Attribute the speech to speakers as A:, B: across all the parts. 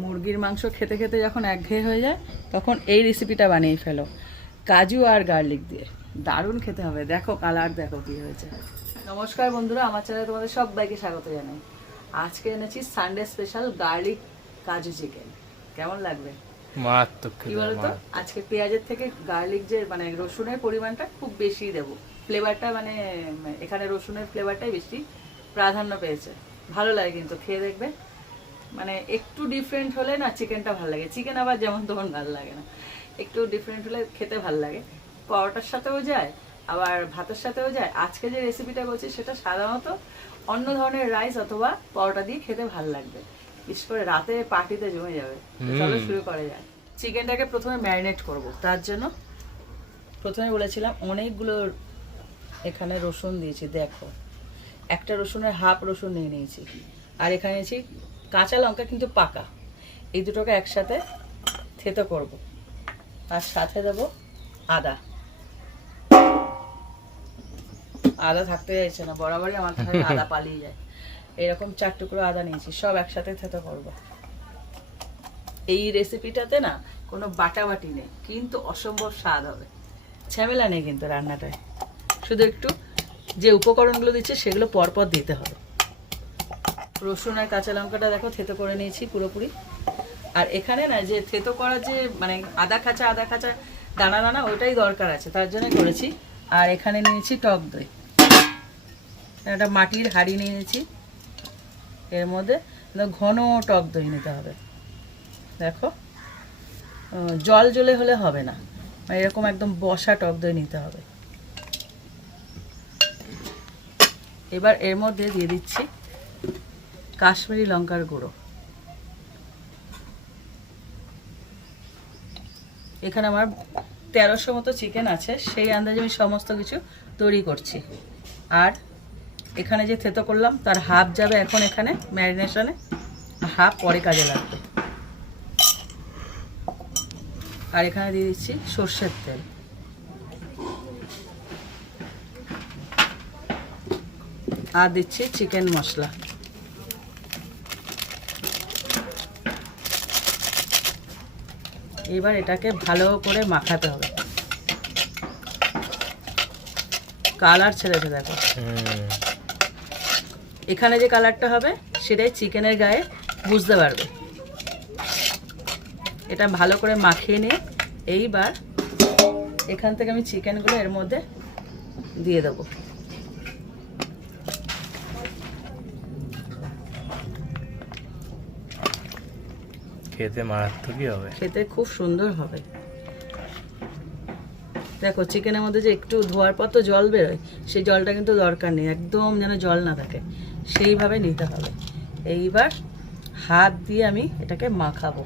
A: মুরগির মাংস খেতে খেতে যখন একঘেয়ে হয়ে যায় তখন এই রেসিপিটা বানিয়ে ফেলো। কাজু আর গার্লিক দিয়ে। দারুণ খেতে হবে। দেখো কালার দেখো কি হয়েছে। নমস্কার বন্ধুরা আমার চ্যানেলে তোমাদের সবাইকে স্বাগত জানাই। আজকে এনেছি সানডে স্পেশাল গার্লিক কাজু চিকেন কেমন লাগবে?
B: মারাত্মক
A: কি বলতো আজকে পেঁয়াজের থেকে গার্লিক যে মানে রসুনের পরিমাণটা খুব বেশি দেবো। ফ্লেভারটা মানে এখানে রসুনের ফ্লেভারটাই বেশি প্রাধান্য পেয়েছে। ভালো লাগে কিন্তু খেয়ে দেখবে। মানে একটু ডিফারেন্ট হলে না চিকেনটা ভালো লাগে। চিকেন আবার যেমন তখন ভালো লাগে না। একটু ডিফারেন্ট হলে খেতে ভালো লাগে। পরোটার সাথেও যায় আবার ভাতের সাথেও যায়। আজকে যে রেসিপিটা করছি সেটা সাধারণত অন্য ধরনের রাইস অথবা পরোটা দিয়ে খেতে ভালো লাগবে। বিশেষ করে রাতে পার্টিতে জমে যাবে। চলো শুরু করা যায় চিকেনটাকে প্রথমে ম্যারিনেট করব। তার জন্য প্রথমে বলেছিলাম অনেকগুলো এখানে রসুন দিয়েছি। দেখো একটা রসুনের হাফ রসুন নিয়ে নিয়েছি। আর এখানে নিয়েছি কাঁচা লঙ্কা কিন্তু পাকা। এই দুটোকে একসাথে থেতো করব। আর সাথে দেবো আদা। আদা থাকতে চাইছে না বরাবরই আমার থেকে আদা পালিয়ে যায়। এরকম চার টুকরো আদা নিয়েছি সব একসাথে থেতো করব। এই রেসিপিটাতে না কোনো বাটাবাটি নেই কিন্তু অসম্ভব স্বাদ হবে। ঝামেলা নেই কিন্তু রান্নাটায়। শুধু একটু যে উপকরণগুলো দিচ্ছে সেগুলো পরপর দিতে হবে। রসুন আর কাঁচা লঙ্কাটা দেখো, থেতো করে নিয়েছি পুরোপুরি। আর এখানে না, যে থেতো করার যে মানে আদা খাঁচা আদা খাঁচা দানা দানা, ওইটাই দরকার আছে, তার জন্য করেছি। আর এখানে নিয়েছি টক দই। একটা মাটির হাঁড়ি নিয়েছি। এর মধ্যে ঘন টক দই নিতে হবে। দেখো জল জলে হলে হবে না। মানে এরকম একদম বসা টক দই নিতে হবে। এবার এর মধ্যে দিয়ে দিচ্ছি কাশ্মীরি লঙ্কার গুঁড়ো। এখানে আমার তেরোশো মতো চিকেন আছে, সেই আন্দাজে আমি সমস্ত কিছু তৈরি করছি। আর এখানে যে থেতো করলাম, তার হাফ যাবে এখন এখানে ম্যারিনেশনে হাফ পরে কাজে লাগবে। আর এখানে দিয়ে দিচ্ছি সর্ষের তেল। আর দিচ্ছি চিকেন মশলা। এবার এটাকে ভালো করে মাখাতে হবে। কালার ছেড়েছে দেখো। এখানে যে কালারটা হবে সেটাই চিকেনের গায়ে বুঝতে পারবে। এটা ভালো করে মাখিয়ে নিয়ে এইবার এখান থেকে আমি চিকেনগুলো এর মধ্যে দিয়ে দেবো।
B: খেতে মারাত্মকই হবে।
A: খেতে খুব সুন্দর হবে। দেখো চিকেনের মধ্যে যে একটু ধোয়ার পর তো জল বেরোয়, সেই জলটা কিন্তু দরকার নেই, একদম যেন জল না থাকে। সেইভাবে নিতে হবে। এইবার হাত দিয়ে আমি এটাকে মাখাবো।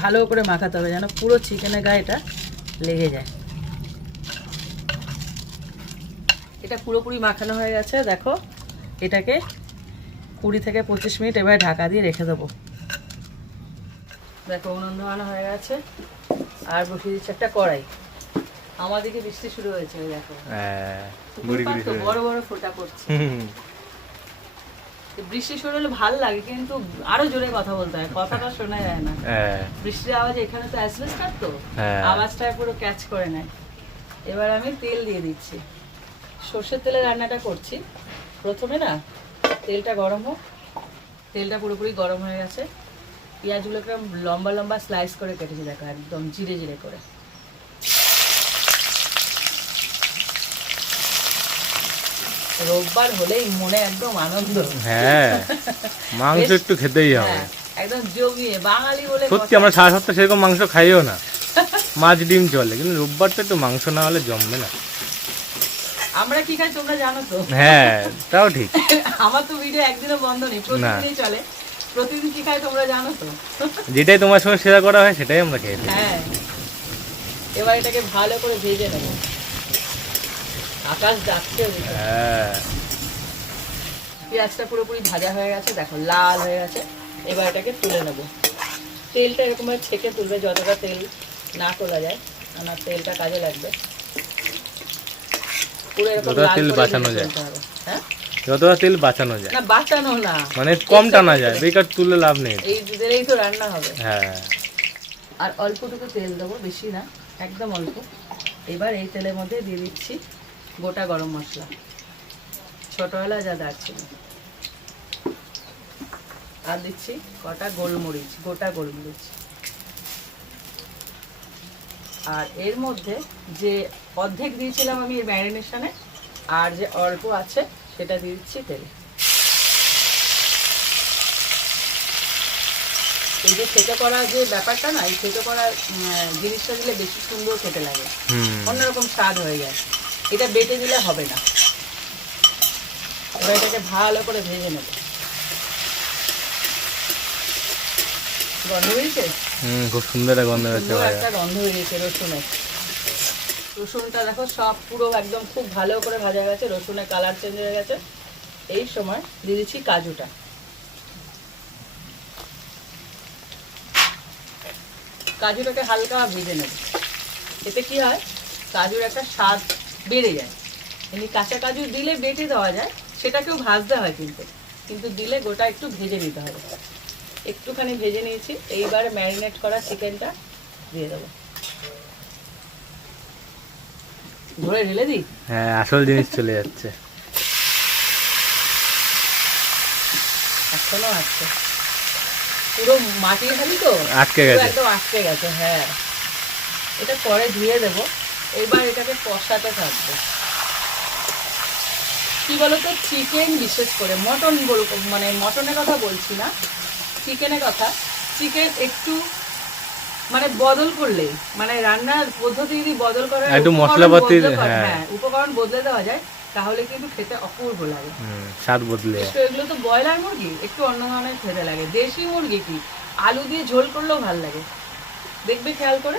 A: ভালো করে মাখাতে হবে যেন পুরো চিকেনের গায়েটা লেগে যায়। এটা পুরোপুরি মাখানো হয়ে গেছে দেখো। এটাকে কুড়ি থেকে পঁচিশ মিনিট এবার ঢাকা দিয়ে রেখে দেবো। দেখো উনুন ধোয়ানো হয়ে গেছে আর বসিয়ে দিচ্ছে একটা কড়াই। আমাদেরকে বৃষ্টি শুরু হয়েছে দেখো।
B: হ্যাঁ।
A: বড় বড় ফোঁটা পড়ছে। বৃষ্টি শুরু হলে ভালো লাগে কিন্তু আরও জোরে কথা বলতে হয় কথাটা শোনা যায় না।
B: হ্যাঁ,
A: বৃষ্টির আওয়াজ এখানে তো অ্যাসবেস্টার তো।
B: হ্যাঁ।
A: আওয়াজটা পুরো ক্যাচ করে নেয়। এবার আমি তেল দিয়ে দিচ্ছি। সর্ষের তেলে রান্নাটা করছি। প্রথমে না তেলটা গরম হোক। তেলটা পুরোপুরি গরম হয়ে গেছে। পেঁয়াজগুলোকে এরকম লম্বা লম্বা স্লাইস করে কেটেছি দেখো একদম জিরে জিরে করে। রোববার হলেই মনে একদম আনন্দ।
B: হ্যাঁ মাংস একটু খেতেই হবে।
A: হ্যাঁ, একদম জমিয়ে বাঙালি বলে
B: সত্যি আমরা সারা সপ্তাহ সেরকম মাংস খাইও না। মাছ ডিম চলে কিন্তু রোববার তো একটু মাংস না হলে জমবে না।
A: আমরা কি খাই তোমরা জানো তো?
B: হ্যাঁ তাও ঠিক।
A: আমার তো ভিডিও একদিনও বন্ধ নেই প্রতিদিনই চলে। প্রতিদিন কি খাই তোমরা জানো তো?
B: যেটাই তোমার সঙ্গে শেয়ার করা হয় সেটাই আমরা খেয়ে
A: হ্যাঁ। এবার এটাকে ভালো করে ভেজে নেব। আকাশ ডাকছে।
B: হ্যাঁ।
A: পেঁয়াজটা পুরোপুরি ভাজা হয়ে গেছে দেখো লাল হয়ে গেছে। এবার এটাকে তুলে নেব। তেলটা এরকম ভাবে ছেঁকে তুলবে যতটা তেল না তোলা যায় আমার তেলটা কাজে লাগবে। পুরো এরকম
B: যতটা তেল বাঁচানো যায়।
A: হ্যাঁ?
B: যতটা তেল বাঁচানো যায়।
A: না বাঁচানো না।
B: মানে কম টানা যায় বেকার তুললে লাভ নেই।
A: এই দুধেরই তো রান্না হবে।
B: হ্যাঁ।
A: আর অল্পটুকু তেল দেবো বেশি না একদম অল্প। এবার এই তেলের মধ্যে দিয়ে দিচ্ছি গোটা গরম মশলা। ছোটবেলা যা দারচিনি। আর দিচ্ছি কটা গোলমরিচ গোটা গোলমরিচ। আর এর মধ্যে যে অর্ধেক দিয়েছিলাম আমি এর ম্যারিনেশনে আর যে অল্প আছে সেটা দিয়ে দিচ্ছি তেলে। এই যে খেতে করা যে ব্যাপারটা না এই খেতে করা জিনিসটা দিলে বেশি সুন্দর খেতে লাগে। অন্যরকম স্বাদ হয়ে যায়। এটা বেটে দিলে হবে না। এবার এটাকে ভালো করে ভেজে নেব। গন্ধ বেরিয়েছে?
B: হুম খুব সুন্দর একটা গন্ধ হচ্ছে
A: একটা গন্ধ বেরিয়েছে রসুনের রসুনটা দেখো সব পুরো একদম খুব ভালো করে ভাজা গেছে রসুনের কালার চেঞ্জ হয়ে গেছে। এই সময় দিয়ে দিচ্ছি কাজুটা। কাজুটাকে হালকা ভেজে নেব। এতে কি হয়? কাজুর একটা স্বাদ বেড়ে যায়। এমনি কাঁচা কাজু দিলে বেটে দেওয়া যায় সেটাকেও ভাজতে হয় কিন্তু। কিন্তু দিলে গোটা একটু ভেজে নিতে হবে। একটুখানি ভেজে নিয়েছি। এইবার ম্যারিনেট করা চিকেনটা দিয়ে দেবো। ধরে ঢেলে দিই?
B: হ্যাঁ আসল জিনিস চলে যাচ্ছে।
A: এখনও আছে পুরো মাটির হালি তো?
B: আটকে গেছে।
A: একদম আটকে গেছে হ্যাঁ। এটা পরে ধুয়ে দেবো। এবার এটাকে কষাতে থাকব। কি বলতো? চিকেন বিশেষ করে মটন বলব মানে মটনের কথা বলছি না। চিকেনের কথা চিকেন একটু মানে বদল করলে মানে রান্নার পদ্ধতি যদি বদল করা
B: একটু মশলাপাতির,
A: বদলে
B: হ্যাঁ।
A: হ্যাঁ উপকরণ বদলে দেওয়া যায় তাহলে কিন্তু খেতে অপূর্ব লাগে।
B: হুম স্বাদ বদলে।
A: তো এগুলো তো ব্রয়লার মুরগি একটু অন্য ধরনের খেতে লাগে। দেশি মুরগি কি? আলু দিয়ে ঝোল করলেও ভালো লাগে। দেখবে খেয়াল করে?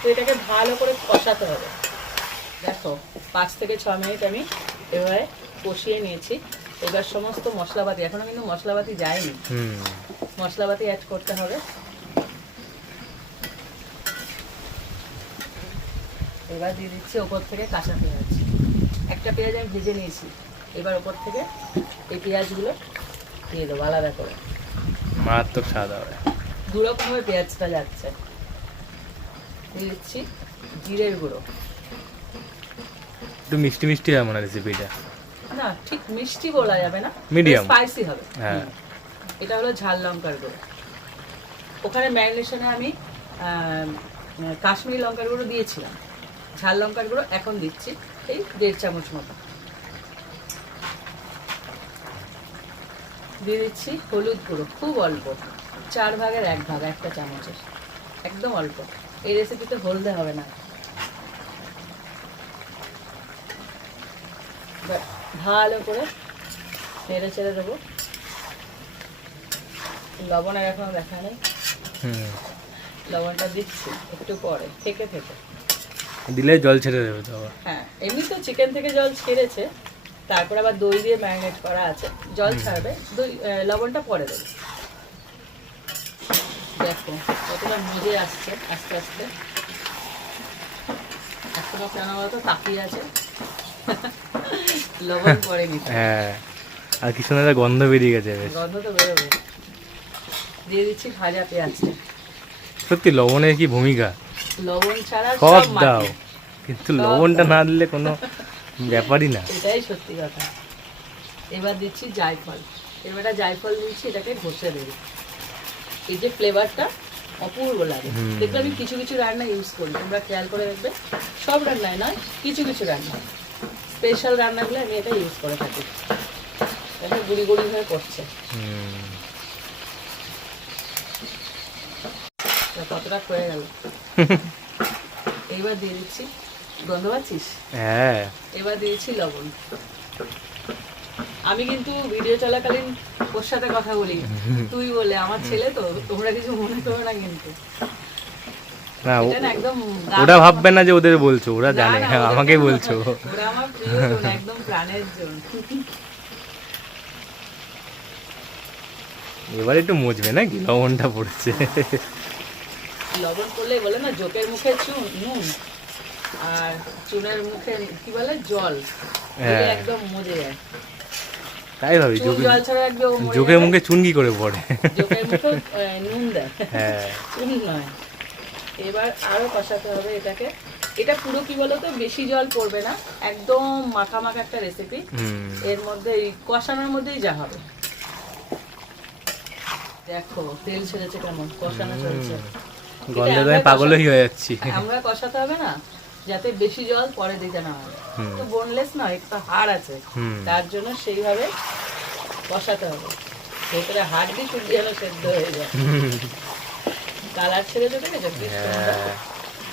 A: তো এটাকে ভালো করে কষাতে হবে। দেখো পাঁচ থেকে ছ মিনিট আমি এভাবে কষিয়ে নিয়েছি। এবার সমস্ত মশলাপাতি এখনও কিন্তু মশলাপাতি যায়নি।
B: হুম।
A: মশলাপাতি অ্যাড করতে হবে। এবার দিয়ে দিচ্ছি ওপর থেকে কাঁচা পেঁয়াজ। একটা পেঁয়াজ আমি ভেজে নিয়েছি। এবার ওপর থেকে এই পেঁয়াজগুলো দিয়ে দেবো আলাদা করে।
B: মারাত্মক স্বাদ হবে।
A: দুরকমভাবে পেঁয়াজটা যাচ্ছে। দিয়ে দিচ্ছি জিরের গুঁড়ো।
B: একটু মিষ্টি মিষ্টি হয় মনে হয় রেসিপিটা
A: না ঠিক মিষ্টি বলা যাবে না।
B: Medium.
A: স্পাইসি হবে।
B: হ্যাঁ।
A: এটা হলো ঝাল লঙ্কার গুঁড়ো। ওখানে ম্যারিনেশনে আমি কাশ্মীরি লঙ্কার গুঁড়ো দিয়েছিলাম। ঝাল লঙ্কার গুঁড়ো এখন দিচ্ছি এই দেড় চামচ মতো। দিয়ে দিচ্ছি হলুদ গুঁড়ো খুব অল্প। চার ভাগের এক ভাগ একটা চামচের। একদম অল্প। এই রেসিপিতে হলদে হবে না। ভালো করে নেড়ে ছেড়ে দেবো। লবণের এখন দেখা নেই। লবণটা দিচ্ছি একটু পরে থেকে থেকে।
B: দিলে জল ছেড়ে দেবে তো
A: হ্যাঁ এমনি তো চিকেন থেকে জল ছেড়েছে তারপর আবার দই দিয়ে ম্যারিনেট করা আছে। জল ছাড়বে দই লবণটা পরে দেবে। দেখো কতটা মজে আসছে আস্তে আস্তে। এখনও কেন বলতো তাকিয়ে আছে। লবণ
B: হ্যাঁ আর কি সুন্দর গন্ধ বেরিয়ে গেছে বেশ।
A: গন্ধ তো বেরোবে। দিয়ে দিচ্ছি ভাজা পেঁয়াজটা।
B: সত্যি লবণের কি ভূমিকা?
A: লবণ ছাড়া
B: সব দাও। কিন্তু লবণটা না দিলে কোনো ব্যাপারই না।
A: এটাই সত্যি কথা। এবার দিচ্ছি জায়ফল। এবারটা জায়ফল দিচ্ছি এটাকে ঘষে দেবো। এই যে ফ্লেভারটা অপূর্ব লাগে। দেখবে আমি কিছু কিছু রান্না ইউজ করি। তোমরা খেয়াল করে দেখবে সব রান্নায় নয় কিছু কিছু রান্না স্পেশাল রান্নাগুলো আমি এটা ইউজ করে থাকি। এটা গুড়ি গুড়ি হয়ে পড়ছে কতটা হয়ে গেল। এইবার দিয়ে দিচ্ছি গন্ধ পাচ্ছিস?
B: হ্যাঁ।
A: এবার দিয়েছি লবণ। আমি কিন্তু ভিডিও চলাকালীন ওর সাথে কথা বলি। তুই বলে আমার ছেলে তো তোমরা কিছু মনে করো না কিন্তু।
B: না ওরা ভাববে না যে ওদের বলছো ওরা জানে হ্যাঁ আমাকেই বলছো। এবার একটু মজবে নাকি? লবণটা পড়ছে।
A: লবণ করলে বলে না জোকের মুখে চুন নুন আর চুনের মুখে কি বলে? জল।
B: হ্যাঁ।
A: একদম মজে যায়।
B: তাই ভাবি
A: চুন যাবে।
B: মুখে চুনকি করে পড়ে?
A: জোকের মুখে নুন দেয়।
B: হ্যাঁ।
A: চুন নয়। এবার আরও কষাতে হবে এটাকে। এটা পুরো কি বলতো? বেশি জল পড়বে না। একদম মাখা মাখা একটা রেসিপি এর মধ্যে কষানোর মধ্যেই যা হবে। দেখো তেল ছেড়েছে কেমন? কষানো চলছে।
B: গন্ধে
A: আমরা
B: পাগলই হয়ে যাচ্ছি।
A: আমরা কষাতে হবে না যাতে বেশি জল পরে দিতে না হয়। তো বোনলেস নয় একটু হাড় আছে। তার জন্য সেইভাবে কষাতে হবে। ভেতরে হাড় দিয়ে যেন সেদ্ধ হয়ে যায়। কালার ছেড়ে দেবে না
B: হ্যাঁ।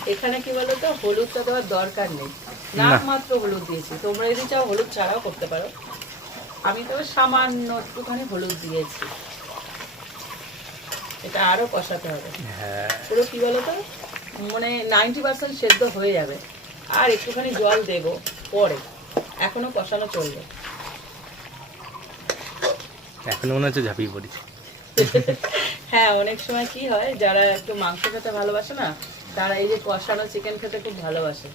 A: এখানে কি বলতো হলুদটা দেওয়ার দরকার নেই। নাক মাত্র হলুদ দিয়েছি। তোমরা যদি চাও হলুদ ছাড়াও করতে পারো। আমি তবে সামান্য একটুখানি হলুদ দিয়েছি। এটা আরও কষাতে হবে।
B: হ্যাঁ।
A: পুরো কি বলতো মানে নাইনটি পার্সেন্ট সেদ্ধ হয়ে যাবে। আর একটুখানি জল দেব পরে। এখনও কষানো চলবে।
B: এখনও মনে হচ্ছে ঝাঁপিয়ে পড়েছি।
A: হ্যাঁ অনেক সময় কি হয় যারা একটু মাংস খেতে ভালোবাসে না তারা এই যে কষানো চিকেন খেতে খুব ভালোবাসে।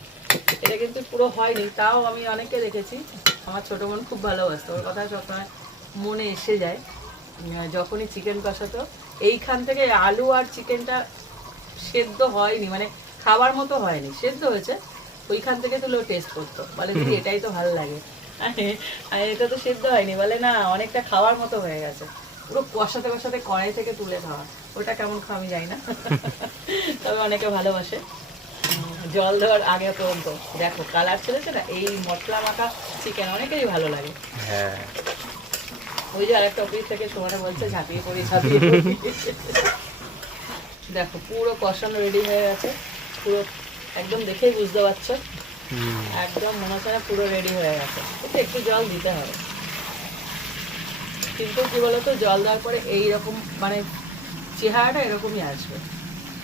A: এটা কিন্তু পুরো হয়নি তাও আমি অনেকে দেখেছি আমার ছোট বোন খুব ভালোবাসতো ওর কথা সবসময় মনে এসে যায় যখনই চিকেন কষাতো এইখান থেকে আলু আর চিকেনটা সেদ্ধ হয়নি মানে খাবার মতো হয়নি সেদ্ধ হয়েছে ওইখান থেকে তুলে টেস্ট করতো বলে দিদি এটাই তো ভালো লাগে। আরে- আরে এটা তো সেদ্ধ হয়নি বলে না অনেকটা খাওয়ার মতো হয়ে গেছে। পুরো কষাতে কষাতে কড়াই থেকে তুলে খাওয়া। ওটা কেমন খাওয়া আমি যাই না। তবে অনেকে ভালোবাসে। জল দেওয়ার আগে পর্যন্ত। দেখো কালার ছেড়েছে না? এই মশলা মাখা চিকেন অনেকেরই ভালো লাগে।
B: হ্যাঁ।
A: ওই যে আরেকটা অফিস থেকে সোমানে বলছে ঝাঁপিয়ে পড়ি ঝাঁপিয়ে দেখো পুরো কষানো রেডি হয়ে গেছে। পুরো একদম দেখেই বুঝতে পারছ। একদম মনে হচ্ছে না পুরো রেডি হয়ে গেছে। একটু জল দিতে হবে। কিন্তু কি বলতো জল দেওয়ার পরে এইরকম মানে চেহারাটা এরকমই আসবে।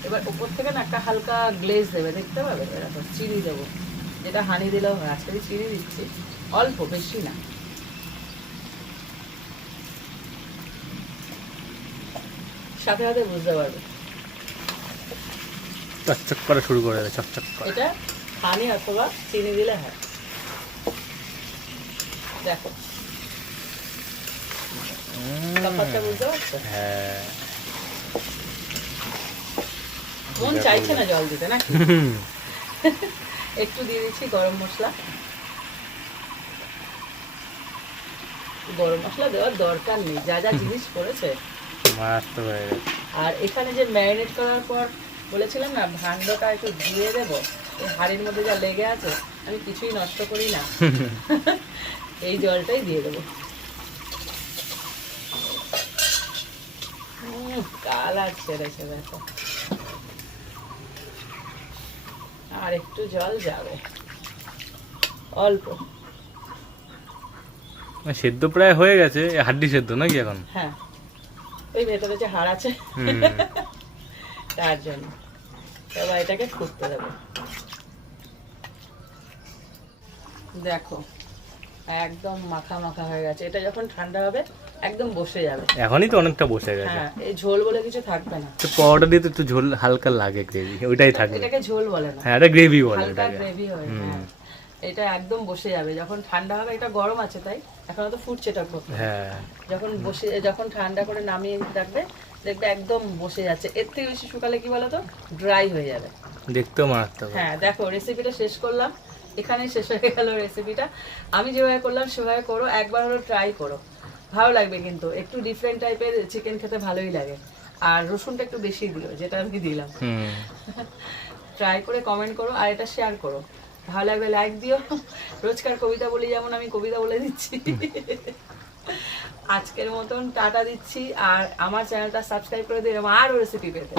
A: এবার উপর থেকে না একটা হালকা গ্লেজ দেবে দেখতে পাবে? এরকম চিনি দেবো। যেটা হানি দিলেও হয় আজকে চিনি দিচ্ছি অল্প বেশি না। সাথে সাথে বুঝতে পারবে।
B: চকচক করা শুরু করে দেবে চকচক করে।
A: এটা হানি অথবা চিনি দিলে হয়। দেখো। তফাৎটা বুঝতে পারছ
B: হ্যাঁ
A: মন চাইছে না জল দিতে নাকি একটু দিয়ে দিচ্ছি গরম মশলা গরম মশলা দেওয়ার দরকার নেই যা যা জিনিস
B: গেছে
A: আর এখানে যে ম্যারিনেট করার পর বলেছিলাম না ভাণ্ডটা একটু ধুয়ে দেবো হাড়ির মধ্যে যা লেগে আছে আমি কিছুই নষ্ট করি না এই জলটাই দিয়ে দেবো কালার ছেড়েছে দেখো। আর একটু জল যাবে। অল্প।
B: সেদ্ধ প্রায় হয়ে গেছে হাড্ডি সেদ্ধ নাকি এখন?
A: হ্যাঁ। ওই ভেতরে যে হাড় আছে তার জন্য। এবার এটাকে ফুটতে দেবো। দেখো একদম মাখা মাখা হয়ে গেছে। এটা যখন ঠান্ডা হবে একদম বসে যাবে।
B: এখনই তো অনেকটা বসে গেছে।
A: হ্যাঁ এই ঝোল বলে কিছু থাকবে না।
B: তো পরোটা দিয়ে তো একটু ঝোল হালকা লাগে গ্রেভি ওইটাই থাকবে।
A: এটাকে ঝোল বলে না।
B: হ্যাঁ এটা গ্রেভি বলে এটাকে।
A: গ্রেভি হয় হ্যাঁ। এটা একদম বসে যাবে। যখন ঠান্ডা হবে এটা গরম আছে তাই এখন তো ফুটছে এটা
B: হ্যাঁ।
A: যখন বসে যখন ঠান্ডা করে নামিয়ে রাখবে দেখবে একদম বসে যাচ্ছে। এর থেকে বেশি শুকালে কি বলতো? ড্রাই হয়ে যাবে।
B: দেখতেও মারাত্মক।
A: হ্যাঁ দেখো রেসিপিটা শেষ করলাম। এখানেই শেষ হয়ে গেল রেসিপিটা আমি যেভাবে করলাম সেভাবে করো। একবার হলো ট্রাই করো। ভালো লাগবে কিন্তু। একটু ডিফারেন্ট টাইপের চিকেন খেতে ভালোই লাগে। আর রসুনটা একটু বেশি দিও যেটা আমি দিলাম। ট্রাই করে কমেন্ট করো আর এটা শেয়ার করো। ভালো লাগবে লাইক দিও। রোজকার কবিতা বলি যেমন আমি কবিতা বলে দিচ্ছি। আজকের মতন টাটা দিচ্ছি। আর আমার চ্যানেলটা সাবস্ক্রাইব করে এরকম আরও রেসিপি পেতে।